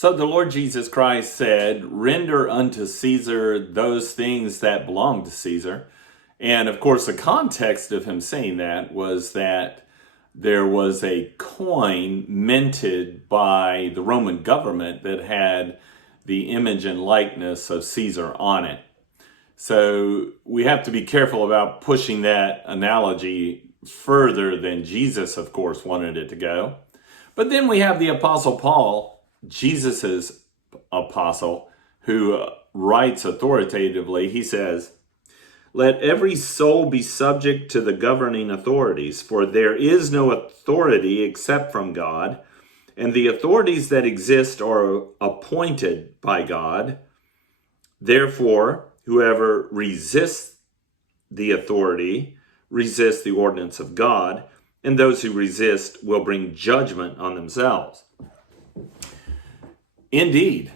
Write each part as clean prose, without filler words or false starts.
So the Lord Jesus Christ said, render unto Caesar those things that belong to Caesar. And of course, the context of him saying that was that there was a coin minted by the Roman government that had the image and likeness of Caesar on it. So we have to be careful about pushing that analogy further than Jesus, of course, wanted it to go. But then we have the Apostle Paul, Jesus's apostle, who writes authoritatively. He says, let every soul be subject to the governing authorities, for there is no authority except from God, and the authorities that exist are appointed by God. Therefore, whoever resists the authority resists the ordinance of God, and those who resist will bring judgment on themselves. Indeed,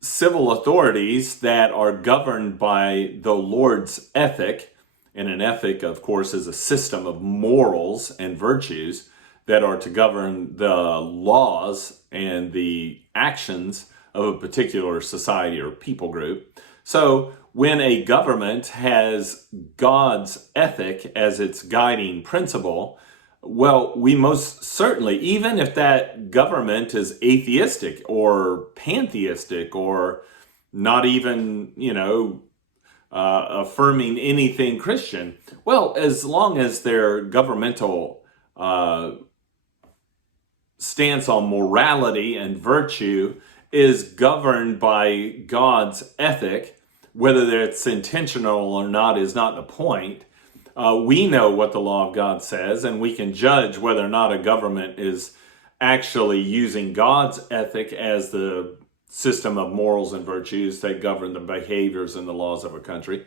civil authorities that are governed by the Lord's ethic, and an ethic, of course, is a system of morals and virtues that are to govern the laws and the actions of a particular society or people group. So when a government has God's ethic as its guiding principle, well, we most certainly, even if that government is atheistic or pantheistic or not even, affirming anything Christian, well, as long as their governmental stance on morality and virtue is governed by God's ethic, whether it's intentional or not is not the point. We know what the law of God says, and we can judge whether or not a government is actually using God's ethic as the system of morals and virtues that govern the behaviors and the laws of a country.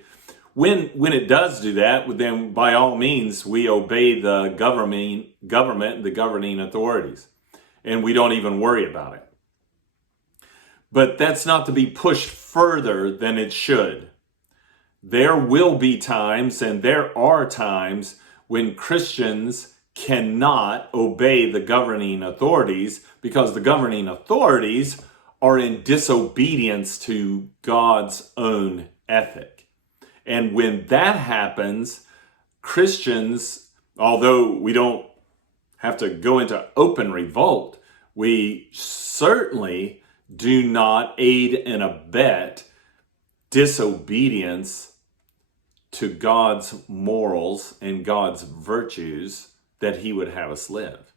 When it does do that, then by all means, we obey the government, the governing authorities, and we don't even worry about it. But that's not to be pushed further than it should. There will be times, and there are times, when Christians cannot obey the governing authorities because the governing authorities are in disobedience to God's own ethic. And when that happens, Christians, although we don't have to go into open revolt, we certainly do not aid and abet disobedience to God's morals and God's virtues that He would have us live.